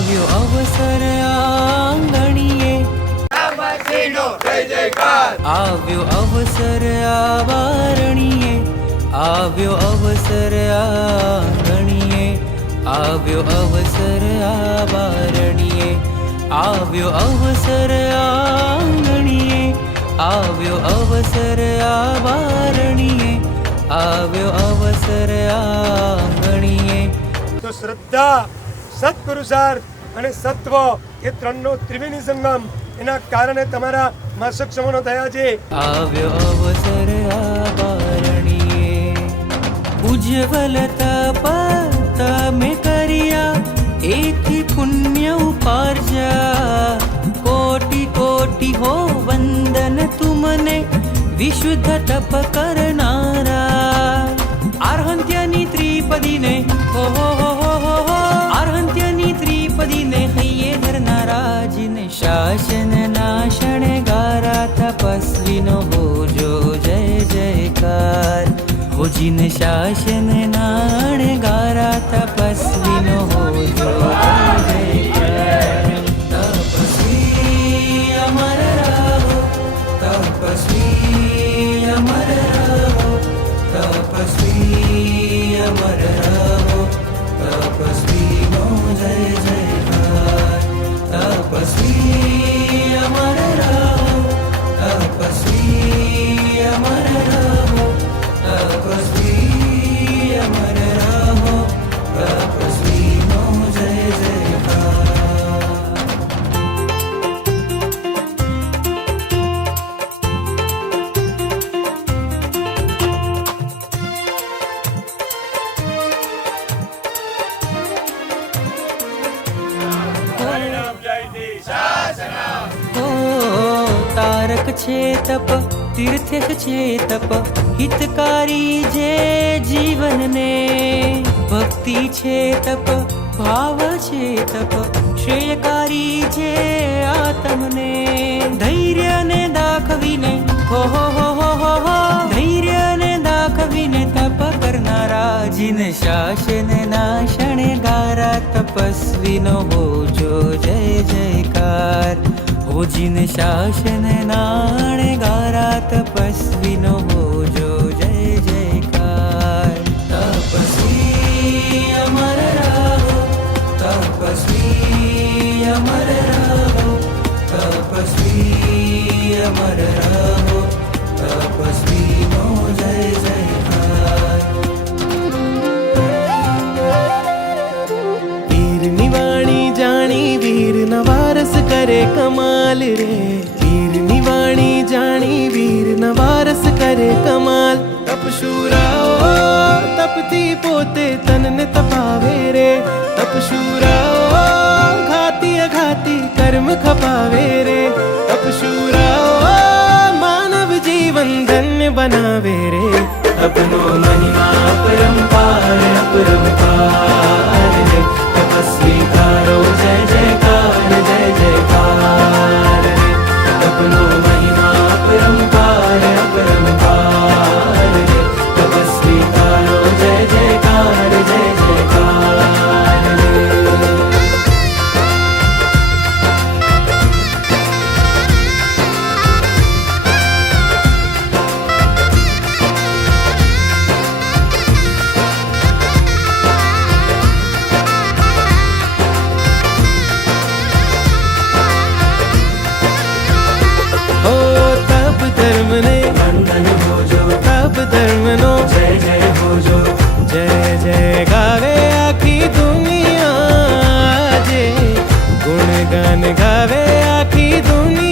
અવસર આંગણીએ. આવ્યો અવસર આવારણીએ. આવ્યો અવસર આંગણીએ. આવ્યો અવસર આવારણીએ. આવ્યો અવસર આંગણીએ. આવ્યો અવસર આવારણીએ. આવ્યો અવસર આંગણીએ. તો શ્રદ્ધા સત્પુરુષાર્થ અને સત્વ એ ત્રણનો ત્રિવેણી સંગમ એના કારણે તમારા માસક સમનો થયા છે. આવ્યો અવસર આવરણીએ ઉજ્જવલ તપ તમે કર્યા. એથી પુણ્ય ઉપાર્જા કોટી કોટી હો વંદન તુમને. વિશુદ્ધ તપ કરનારા. આરહંત્યની ત્રિપદીને હો હો શાસન નાશણ ગારા તપસ્વીનો હોજો જય જયકાર. હોજીન શાસન નાણ ગારા તપસ્વીનો હોજો તપસ્વી અમર છે તપ તીર્થ છે તપ હિતકારી જે જીવનને ભક્તિ છે તપ ભાવ છે તપ શ્રેયકારી છે આત્મને ધૈર્યને દાખવીને હો હો હો હો હો ધૈર્યને દાખવીને તપ કરનારા જીન શાસન નાશણ ગારા તપસ્વીનો હોજો જય જયકાર भोजन शासन नाणे गारा तपस्विनो बोजो जय जयकार। तपस्वी अमर राहो तपस्वी अमर राहो तपस्वी अमर राहो। करे कमाल रे वीर निवाणी जानी वीर नवारस करे कमाल तप शूरा ओ तपती पोते तन ने तपावे रे तप शूरा ओ घाती अघाती कर्म खपावे रे तप शूरा ओ मानव जीवन धन्य बनावे ગગન ગાવે આખી દુનિયા.